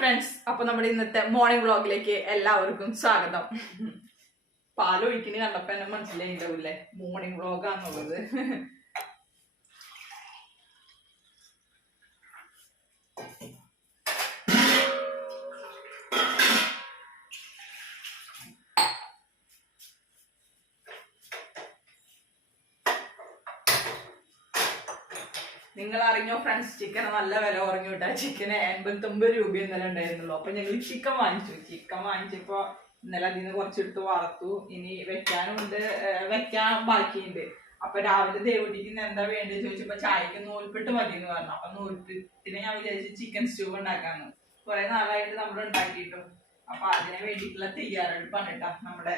Friends, അപ്പൊ നമ്മുടെ ഇന്നത്തെ മോർണിംഗ് വ്ളോഗിലേക്ക് എല്ലാവർക്കും സ്വാഗതം. പാലൊഴിക്കിന് കണ്ടപ്പോ എന്നെ മനസ്സിലായിണ്ടാവൂല്ലേ മോർണിംഗ് വ്ളോഗാന്നുള്ളത്. നിങ്ങൾ അറിഞ്ഞോ ഫ്രണ്ട്സ്, ചിക്കൻ നല്ല വില കുറഞ്ഞു കിട്ടാ. ചിക്കന് 89 രൂപ ഇന്നലെ ഉണ്ടായിരുന്നുള്ളൂ. അപ്പൊ ഞങ്ങൾ ചിക്കൻ വാങ്ങിച്ചപ്പോ ഇന്നലെ അതിന് കുറച്ചെടുത്ത് വറുത്തു. ഇനി വെക്കാനുണ്ട്, വെക്കാൻ ബാക്കിയുണ്ട്. അപ്പൊ രാവിലെ ദേവുട്ടിക്ക് എന്താ വേണ്ടത് ചോദിച്ചപ്പോ ചായക്ക് നൂൽപ്പെട്ട് മതി എന്ന് പറഞ്ഞു. അപ്പൊ നൂൽപ്പെട്ടിനെ ഞാൻ വിചാരിച്ചു ചിക്കൻ സ്റ്റൂ ഉണ്ടാക്കാന്ന്. കുറെ നാളായിട്ട് നമ്മൾ ഉണ്ടാക്കിയിട്ടും. അപ്പൊ അതിനെ വേണ്ടിയിട്ടുള്ള തയ്യാറെടുപ്പാണ് കേട്ടോ നമ്മുടെ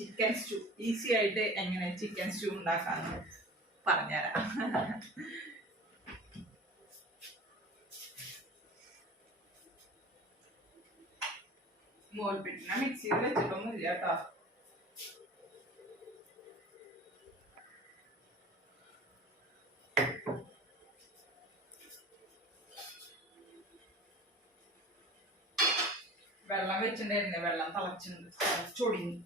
ചിക്കൻ സ്റ്റൂ. ഈസി ആയിട്ട് എങ്ങനെ ചിക്കൻ സ്റ്റൂ ഉണ്ടാക്കാന്ന് പറഞ്ഞുതരാം. നൂൽപ്പെട്ടിനെ മിക്സിയിൽ വെച്ചിട്ടൊന്നും ഇല്ല കേട്ടോ. വെള്ളം വെച്ചിട്ടുണ്ടായിരുന്നേ, വെള്ളം തിളച്ചൊടിഞ്ഞു.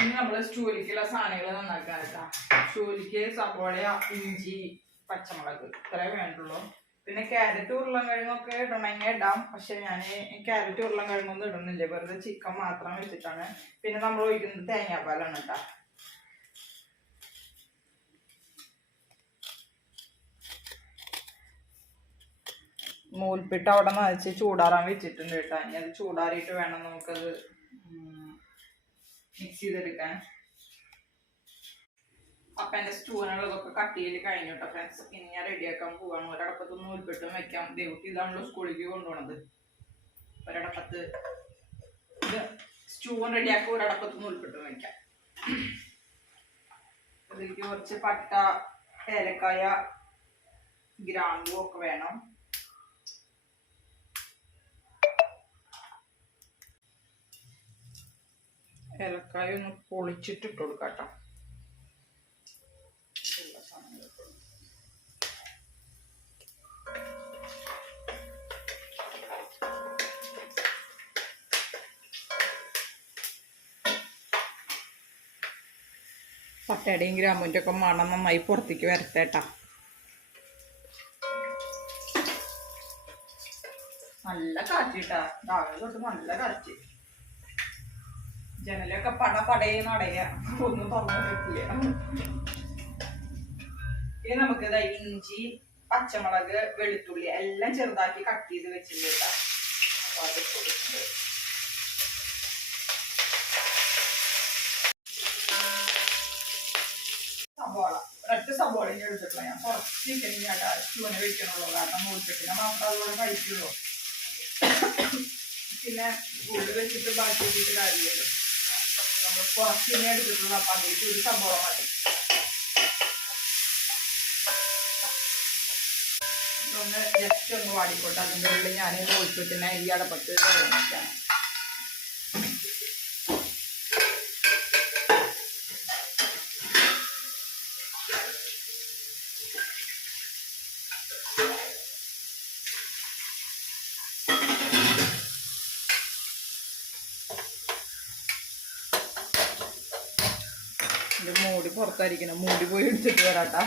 ഇനി നമ്മള് സ്റ്റൂലിക്കുള്ള സാധനങ്ങൾ നന്നാക്കാൻ കേട്ടാ. സ്റ്റൂലിക്ക് സവോള, ഇഞ്ചി, പച്ചമുളക് ഇത്രേ വേണ്ടുള്ളൂ. പിന്നെ ക്യാരറ്റ് ഉരുളൻകിഴങ്ങൊക്കെ ഇടണമെങ്കിൽ ഇടാം. പക്ഷെ ഞാൻ ക്യാരറ്റ് ഉരുളൻകിഴങ്ങൊന്നും ഇടുന്നില്ല, വെറുതെ ചിക്കൻ മാത്രം വെച്ചിട്ടാണ്. പിന്നെ നമ്മൾ ഒഴിക്കുന്നത് തേങ്ങാപ്പാലാണ് കേട്ടാ. നൂൽപ്പിട്ട് അവിടെ നനച്ച് ചൂടാറാൻ വെച്ചിട്ടുണ്ട് കേട്ടോ. ഇനി അത് ചൂടാറിയിട്ട് വേണം നമുക്കത് മിക്സ് ചെയ്തെടുക്കാൻ. അപ്പൊ എന്റെ സ്റ്റൂവിനുള്ളതൊക്കെ കട്ട് ചെയ്ത് കഴിഞ്ഞു കേട്ടോ ഫ്രണ്ട്സ്. ഇനി ഞാൻ റെഡിയാക്കാൻ പോവാണ്. ഒരടപ്പത്ത് നൂൽപ്പെട്ടും വെക്കാം. ദേവുട്ടി ഇതാണല്ലോ സ്കൂളിലേക്ക് കൊണ്ടുപോണത്. ഒരടപ്പത്ത് സ്റ്റൂവും റെഡിയാക്കി ഒരടപ്പത്ത് നൂൽപ്പെട്ടും വെക്കാം. അതിലേക്ക് കുറച്ച് പട്ട, ഏലക്കായ, ഗ്രാമ്പൂ ഒക്കെ വേണം. ഏലക്കായ ഒന്ന് പൊളിച്ചിട്ടിട്ട് കൊടുക്കാം കേട്ടോ. പട്ടയുടെയും ഗ്രാമ്പൂൻ്റെ ഒക്കെ മണം നന്നായി പുറത്തേക്ക് വരത്തേട്ടാ. നല്ല കാറ്റിട്ടാ, രാവിലെ തൊട്ട് നല്ല കാറ്റ്. ജനലൊക്കെ പടയെന്ന് അടയാ, ഒന്നും തുറന്നു കിട്ടില്ല. ഇനി നമുക്ക് ഇഞ്ചി, പച്ചമുളക്, വെളുത്തുള്ളി എല്ലാം ചെറുതാക്കി കട്ട് ചെയ്ത് വെച്ചിട്ടുണ്ട്. അപ്പൊ അത് കൊടുക്കുന്നത് സബോള, ഒരൊറ്റ സബോളയും എടുത്തിട്ടില്ല. ഞാൻ കുറച്ച് ചിക്കൻ ചൂന വെക്കണുള്ളൂ, കാരണം നൂൽപ്പെട്ടിനെ മാത്രം അതുപോലെ കഴിക്കുള്ളൂ. പിന്നെ ഉള്ളി വെച്ചിട്ട് ബാക്കി വെച്ചിട്ട് കാര്യമല്ലോ. നമ്മൾ കുറച്ച് തന്നെ എടുത്തിട്ടുള്ളൂ. അപ്പൊ അതിലേക്ക് ഒരു സബോള മതി. ഇതൊന്ന് ജസ്റ്റ് ഒന്ന് വാടിക്കോട്ടെ. അതിൻ്റെ ഉള്ളിൽ ഞാൻ നൂൽപ്പെട്ടിനെ ഈ അടപ്പത്ത് വെക്കാം. അതിൻ്റെ മൂടി പുറത്തായിരിക്കണം. മൂടി പോയി എടുത്തിട്ട് വരാട്ടാ.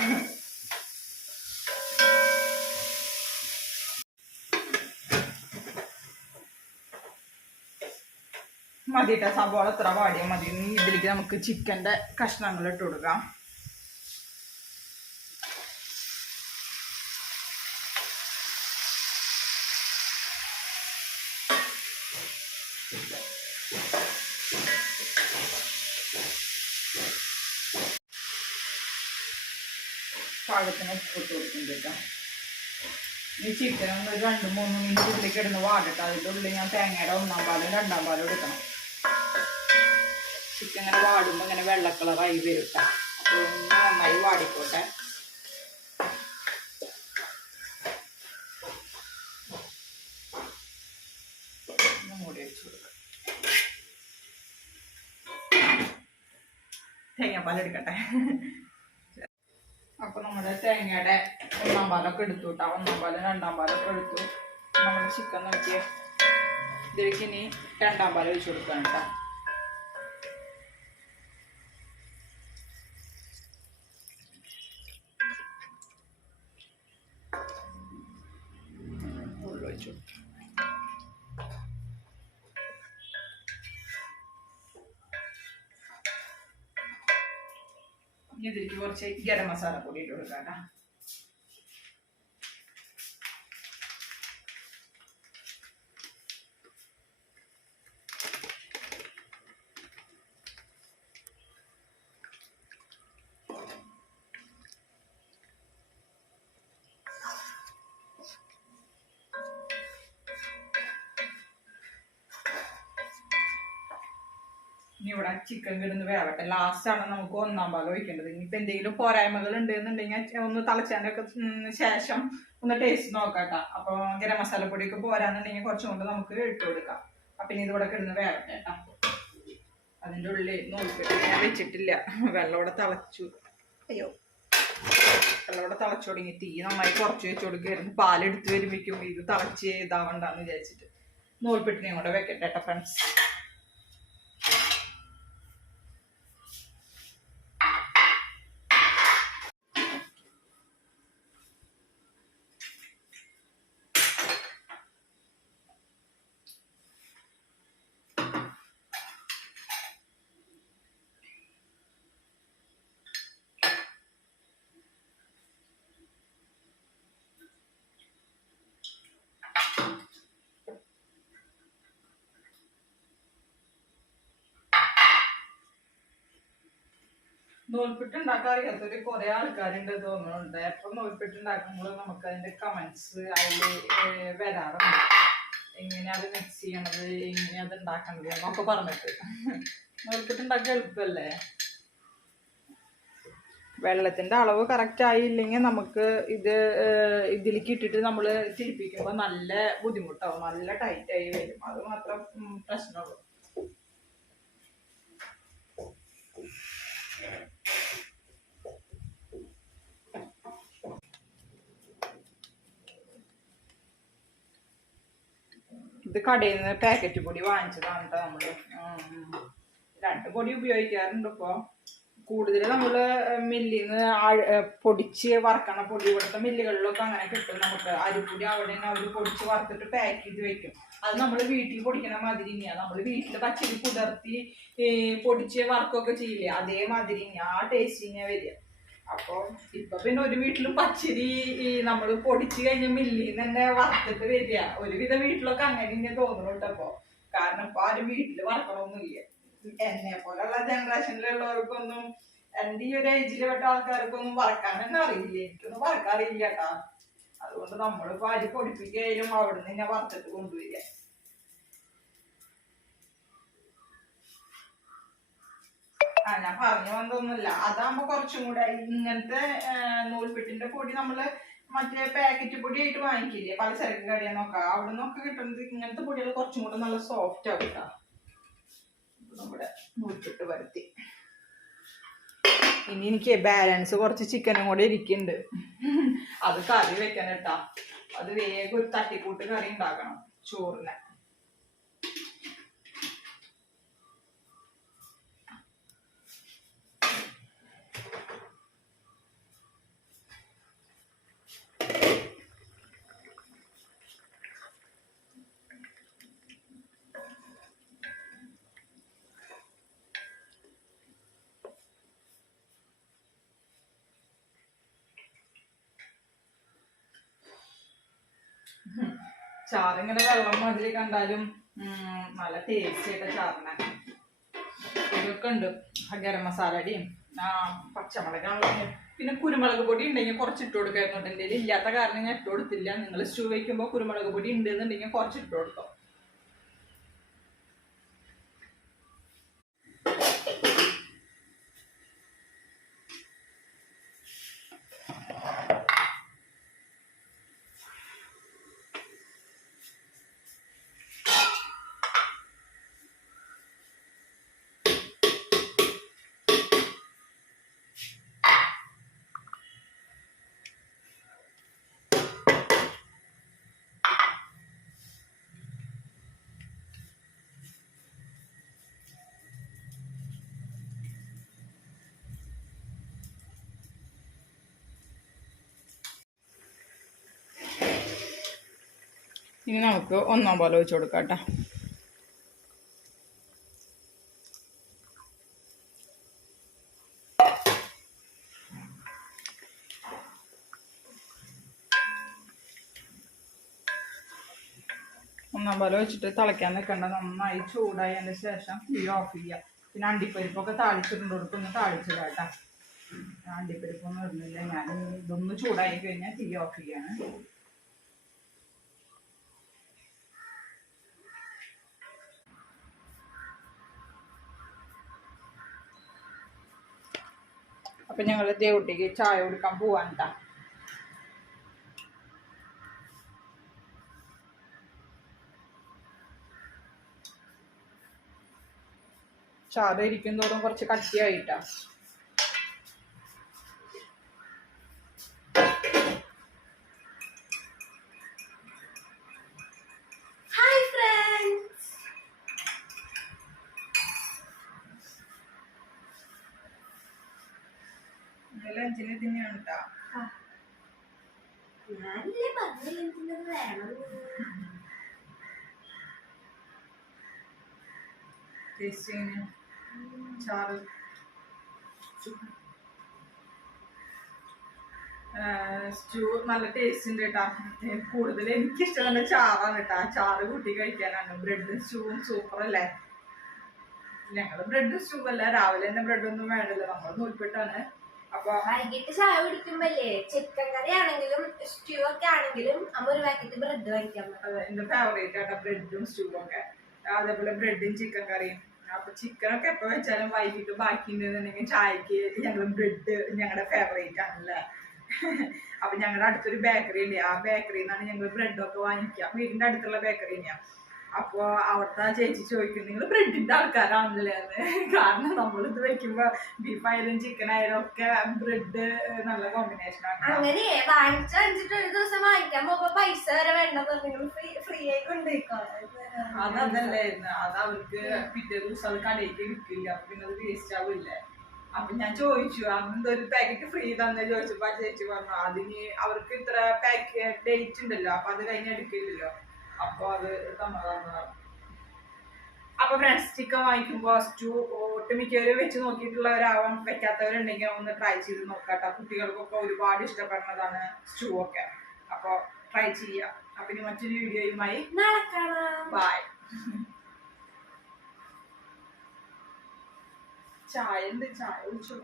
മതിയിട്ട സവാള എത്ര വാടിയാൽ മതി. ഇതിലേക്ക് നമുക്ക് ചിക്കൻ്റെ കഷ്ണങ്ങൾ ഇട്ട് കൊടുക്കാം. പാകത്തിന് ഉപ്പിട്ട് കൊടുക്കുന്നുണ്ട്. ഈ ചിക്കൻ ഒന്ന് 2-3 മിനിറ്റ് ഇതിലേക്ക് ഇടുന്ന വാടട്ടെ. അതിൻ്റെ ഉള്ളിൽ ഞാൻ തേങ്ങയുടെ 1-ാം പാലും 2-ാം പാലും എടുക്കണം. ചിക്കൻ ഇങ്ങനെ വാടുമ്പോൾ ഇങ്ങനെ വെള്ള കളറായി വരട്ടെ. അപ്പോൾ ഒന്ന് നന്നായി വാടിക്കോട്ടെ. മൂടി വെച്ച് കൊടുക്കാം. തേങ്ങാപ്പാൽ എടുക്കട്ടെ. അപ്പൊ നമ്മുടെ തേങ്ങയുടെ 1-ാം പാലൊക്കെ എടുത്തു കേട്ടോ. 1-ാം പാലും 2-ാം പാലൊക്കെ എടുത്തു. നമ്മുടെ ചിക്കൻ നോക്കിയ ഇതിലേക്ക് ഇനി 2-ാം പാൽ ഒഴിച്ചു കൊടുക്കണം കേട്ടോ. ഒഴിച്ചു കൊടുക്കാം. ഇതിലേക്ക് കുറച്ച് ഗരം മസാല പൊടി ഇട്ട് കൊടുക്കാം. ഇനി ഇവിടെ ചിക്കൻ കിടന്ന് വേവട്ടെ. ലാസ്റ്റാണ് നമുക്ക് 1-ാം പാൽ ഒഴിക്കേണ്ടത്. ഇനിയിപ്പോൾ എന്തെങ്കിലും പോരായ്മകൾ ഉണ്ടെന്നുണ്ടെങ്കിൽ ഒന്ന് തിളച്ചതിൻ്റെയൊക്കെ ശേഷം ഒന്ന് ടേസ്റ്റ് നോക്കാട്ടോ. അപ്പോൾ ഗരം മസാലപ്പൊടിയൊക്കെ പോരാന്നുണ്ടെങ്കിൽ കുറച്ചും കൊണ്ട് നമുക്ക് ഇട്ട് കൊടുക്കാം. അപ്പം ഇനി ഇതിവിടെ കിടന്ന് വേവട്ടെ കേട്ടോ. അതിൻ്റെ ഉള്ളിൽ നോക്കിയിട്ട് ഞാൻ വെച്ചിട്ടില്ല. വെള്ളം ഇവിടെ തിളച്ചു. അയ്യോ, വെള്ളം ഇവിടെ തിളച്ചു തുടങ്ങി. തീ നന്നായി കുറച്ച് വെച്ച് കൊടുക്കുകയായിരുന്നു. പാലെടുത്ത് വരുമ്പോഴേക്കും ഇത് തിളച്ച് ഇതാവണ്ടെന്ന് വിചാരിച്ചിട്ട് നൂൽപ്പെട്ടിനെയും കൂടെ വെക്കട്ടെ കേട്ടോ ഫ്രണ്ട്സ്. നൂൽപ്പെട്ട് ഉണ്ടാക്കാൻ അറിയാത്തൊരു കുറെ ആൾക്കാരുണ്ട് തോന്നുന്നുണ്ട്. എപ്പം നൂൽപ്പെട്ട് ഉണ്ടാക്കുമ്പോൾ നമുക്ക് അതിന്റെ കമന്റ്സ് അതിൽ വരാറുണ്ട്. എങ്ങനെയാ അത് മിക്സ് ചെയ്യണത്, എങ്ങനെയാ അത് ഉണ്ടാക്കണത് എന്നൊക്കെ പറഞ്ഞിട്ട്. നൂൽപ്പെട്ട് ഉണ്ടാക്കാൻ എളുപ്പമല്ലേ? വെള്ളത്തിന്റെ അളവ് കറക്റ്റ് ആയില്ലെങ്കിൽ നമുക്ക് ഇതിലേക്ക് ഇട്ടിട്ട് നമ്മൾ തിരിപ്പിക്കുമ്പോൾ നല്ല ബുദ്ധിമുട്ടാവും. നല്ല ടൈറ്റായി വരും. അത് മാത്രം പ്രശ്നമുള്ളൂ. ഇത് കടയിൽ നിന്ന് പാക്കറ്റ് പൊടി വാങ്ങിച്ചതാണ് കേട്ടോ. നമ്മള് 2 പൊടി ഉപയോഗിക്കാറുണ്ട്. ഇപ്പോൾ കൂടുതൽ നമ്മൾ മില്ലിൽ നിന്ന് പൊടിച്ച് വറക്കണ പൊടി ഇവിടുത്തെ മില്ലുകളിലൊക്കെ അങ്ങനെ കിട്ടും. നമുക്ക് അരിപ്പൊടി അവിടെ നിന്ന് അവർ പൊടിച്ച് വറുത്തിട്ട് പാക്ക് ചെയ്ത് വെക്കും. അത് നമ്മൾ വീട്ടിൽ പൊടിക്കണ മാതിരി തന്നെയാണ്. നമ്മൾ വീട്ടിൽ പച്ചരി കുതിർത്തി പൊടിച്ച് വറക്കൊക്കെ ചെയ്യില്ലേ, അതേമാതിരി ആ ടേസ്റ്റ് തന്നെയാണ് വരിക. അപ്പോൾ ഇപ്പൊ പിന്നെ ഒരു വീട്ടിലും പച്ചരി നമ്മൾ പൊടിച്ച് കഴിഞ്ഞ മില്ലിൽ നിന്ന് തന്നെ വറുത്തിട്ട് വരിക. ഒരുവിധ വീട്ടിലൊക്കെ അങ്ങനെ തന്നെ തോന്നുന്നുണ്ട്. അപ്പോൾ കാരണം ഇപ്പൊ ആരും വീട്ടിൽ വറക്കണമൊന്നുമില്ല. എന്നെ പോലുള്ള ജനറേഷനിലുള്ളവർക്കൊന്നും, എൻ്റെ ഈ ഒരു ഏജിൽ പെട്ട ആൾക്കാർക്കൊന്നും വറക്കാൻ തന്നെ അറിയില്ല. എനിക്കൊന്നും വറക്കാറില്ല കേട്ടാ. അതുകൊണ്ട് നമ്മളിപ്പോ അരി പൊടിപ്പിക്കായാലും അവിടെ നിന്ന് തന്നെ വറുത്തിട്ട് കൊണ്ടുവരിക. ഞാൻ പറഞ്ഞു വന്നൊന്നുമില്ല. അതാകുമ്പോ കുറച്ചും കൂടെ ഇങ്ങനത്തെ നൂൽപ്പെട്ടിന്റെ പൊടി നമ്മള് മറ്റേ പാക്കറ്റ് പൊടിയായിട്ട് വാങ്ങിക്കില്ലേ പലചരക്ക് കടയിൽ നിന്നൊക്കെ, അവിടെ നിന്നൊക്കെ കിട്ടുന്നത് ഇങ്ങനത്തെ പൊടികൾ കുറച്ചും കൂടെ നല്ല സോഫ്റ്റ് ആവും കേട്ടോ. നമ്മുടെ നൂൽപ്പെട്ട് വരുത്തി. ഇനി എനിക്ക് ബാലൻസ് കുറച്ച് ചിക്കനും കൂടെ ഇരിക്കുന്നുണ്ട്. അത് കറി വെക്കണം കേട്ടാ. അത് വേഗം ഒരു തട്ടിക്കൂട്ട് കറി ഉണ്ടാക്കണം ചോറിന്. ചാറിങ്ങനെ വെള്ളം മാതിരി കണ്ടാലും നല്ല ടേസ്റ്റ് ആയിട്ട് ചാറിനെ. ഇതൊക്കെ ഉണ്ട് ഗരം മസാലയുടെയും പച്ചമുളകാണ്. പിന്നെ കുരുമുളക് പൊടി ഉണ്ടെങ്കിൽ കുറച്ച് ഇട്ട് കൊടുക്കായിരുന്നു. എൻ്റെ ഇല്ലാത്ത കാരണം ഞാൻ ഇട്ട് കൊടുത്തില്ല. നിങ്ങൾ സ്റ്റൂ വയ്ക്കുമ്പോൾ കുരുമുളക് പൊടി ഉണ്ടെന്നുണ്ടെങ്കിൽ കുറച്ച് ഇട്ട് കൊടുത്തോ. ഇനി നമുക്ക് ഒന്നാം പോലെ വെച്ച് കൊടുക്കാം കേട്ടോ. ഒന്നാം പോലെ വെച്ചിട്ട് തിളയ്ക്കാൻ നിൽക്കണ്ട. നന്നായി ചൂടായതിന് ശേഷം തീ ഓഫ് ചെയ്യുക. പിന്നെ അണ്ടിപ്പരിപ്പൊക്കെ താളിച്ചിട്ടുണ്ട്, ഒന്ന് താളിച്ചിടാം കേട്ടോ. അണ്ടിപ്പരിപ്പൊന്നും ഇടുന്നില്ല ഞാൻ. ഇതൊന്ന് ചൂടായി കഴിഞ്ഞാൽ തീ ഓഫ് ചെയ്യാണ്. അപ്പം ഞങ്ങൾ ദേവുട്ടിക്ക് ചായ കൊടുക്കാൻ പോവാൻ കേട്ടോ. ചാറ് ഇരിക്കും തോറും കുറച്ച് കട്ടിയായിട്ടാ. ലഞ്ചിന് തന്നെയാണ് കേട്ടോ. ചാറ് സ്റ്റൂ നല്ല ടേസ്റ്റ് ഉണ്ട് കേട്ടാ. കൂടുതൽ എനിക്കിഷ്ടമുള്ള ചാറാണ് കേട്ടാ. ചാറ് കൂട്ടി കഴിക്കാനാണ്. ബ്രെഡും സ്റ്റൂവും സൂപ്പറല്ലേ. ഞങ്ങള് ബ്രെഡും സ്റ്റൂ അല്ല, രാവിലെ തന്നെ ബ്രെഡൊന്നും വേണ്ടല്ലോ, നമ്മൾ നൂൽപ്പെട്ടാണ്. അപ്പൊ വൈകിട്ട് ചായ കുടിക്കുമ്പോല്ലേ ചിക്കൻ കറി ആണെങ്കിലും സ്റ്റൂ ഒക്കെ ആണെങ്കിലും അമ്മ ഒരു പാക്കറ്റ് ബ്രെഡ് കഴിക്കാൻ. എന്റെ ഫേവറേറ്റ് ആട്ടോ ബ്രെഡും സ്റ്റൂ ഒക്കെ. അതേപോലെ ബ്രെഡും ചിക്കൻ കറിയും. അപ്പൊ ചിക്കനൊക്കെ എപ്പോ വെച്ചാലും വൈകിട്ട് ബാക്കി ഉണ്ടെന്നുണ്ടെങ്കിൽ ചായക്ക് ഞങ്ങൾ ബ്രെഡ് ഞങ്ങളുടെ ഫേവറേറ്റ് ആണല്ലേ. അപ്പൊ ഞങ്ങളുടെ അടുത്തൊരു ബേക്കറി ഉണ്ട്. ആ ബേക്കറിയിൽ നിന്നാണ് ഞങ്ങൾ ബ്രെഡൊക്കെ വാങ്ങിക്കുക. വീടിന്റെ അടുത്തുള്ള ബേക്കറി തന്നെയാ. അപ്പൊ അവിടുത്തെ ചേച്ചി ചോദിക്കും, നിങ്ങൾ ബ്രെഡിന്റെ ആൾക്കാരാണല്ലേ എന്ന്. കാരണം നമ്മളിത് വെക്കുമ്പോ ബീഫായാലും ചിക്കൻ ആയാലും ഒക്കെ ബ്രെഡ് നല്ല കോമ്പിനേഷൻ ആണ്. അങ്ങനെ വാങ്ങിച്ചിട്ട് ഒരു ദിവസം വാങ്ങിക്കാൻ പോകുമ്പോ പൈസ വരെ വേണ്ട, ഫ്രീ ആയി കൊണ്ടുപോയിക്കോളാം. അതല്ലായിരുന്നു. അത് അവർക്ക് പിറ്റേ ദിവസം അത് കടയിലേക്ക് വിൽക്കില്ല. അപ്പൊ പിന്നെ അത് വേസ്റ്റ് ആവില്ലേ. അപ്പൊ ഞാൻ ചോദിച്ചു, അന്ന് ഒരു പാക്കറ്റ് ഫ്രീ തന്നെ ചോദിച്ചപ്പോ ആ ചേച്ചി പറഞ്ഞു അതിന് അവർക്ക് ഇത്ര പാക്കറ്റ് ഡേറ്റ് ഉണ്ടല്ലോ, അപ്പൊ അത് കഴിഞ്ഞ് എടുക്കില്ലല്ലോ. അപ്പൊ അത് തന്നതാണ്. അപ്പൊ ഫ്രണ്ട്സ്, ചിക്കൻ വാങ്ങിക്കുമ്പോ സ്റ്റൂ ഒട്ടുമിക്കവരും വെച്ച് നോക്കിയിട്ടുള്ളവരാവാൻ, വെക്കാത്തവരുണ്ടെങ്കിൽ ഒന്ന് ട്രൈ ചെയ്ത് നോക്കാട്ടോ. കുട്ടികൾക്കൊക്കെ ഒരുപാട് ഇഷ്ടപ്പെടുന്നതാണ് സ്റ്റൂ ഒക്കെ. അപ്പൊ ട്രൈ ചെയ്യാം. അപ്പൊ ഇനി മറ്റൊരു വീഡിയോയുമായി നാളെ കാണാം. ബൈ. ചായ ഉണ്ട്, ചായ കുടിച്ചു.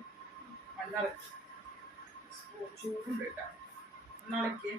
ചൂടുണ്ട് കേട്ടോ. നാളേക്ക്